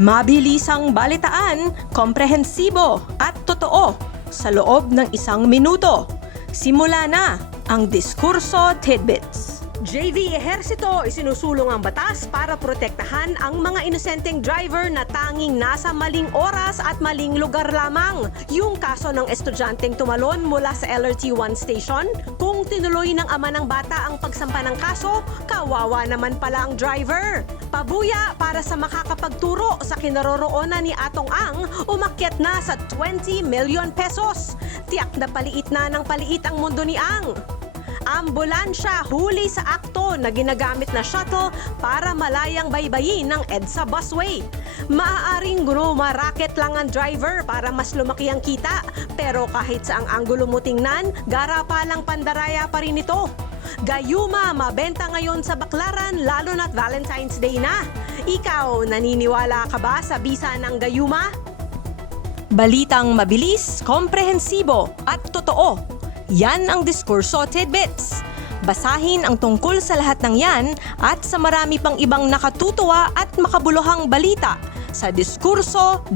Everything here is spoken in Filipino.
Mabilisang balitaan, komprehensibo at totoo sa loob ng 1 minuto. Simula na ang Diskurso Tidbits. JV Ejercito, isinusulong ang batas para protektahan ang mga inosenteng driver na tanging nasa maling oras at maling lugar lamang. Yung kaso ng estudyanteng tumalon mula sa LRT-1 station, kung tinuloy ng ama ng bata ang pagsampa ng kaso, kawawa naman pala ang driver. Pabuya para sa makakapagturo sa kinaroroonan ni Atong Ang, umakyat na sa 20 million pesos. Tiyak na paliit na ng paliit ang mundo ni Ang. Ambulansya huli sa akto na ginagamit na shuttle para malayang baybayin ng EDSA busway. Maaaring rumaraket lang ang driver para mas lumaki ang kita, pero kahit sa ang anggulo mo tingnan, garapalang pandaraya pa rin ito. Gayuma, mabenta ngayon sa Baclaran lalo na't Valentine's Day na. Ikaw, naniniwala ka ba sa bisa ng gayuma? Balitang mabilis, komprehensibo at totoo. Yan ang Diskurso Tidbits. Basahin ang tungkol sa lahat ng yan at sa marami pang ibang nakatutuwa at makabuluhang balita sa diskurso.ph.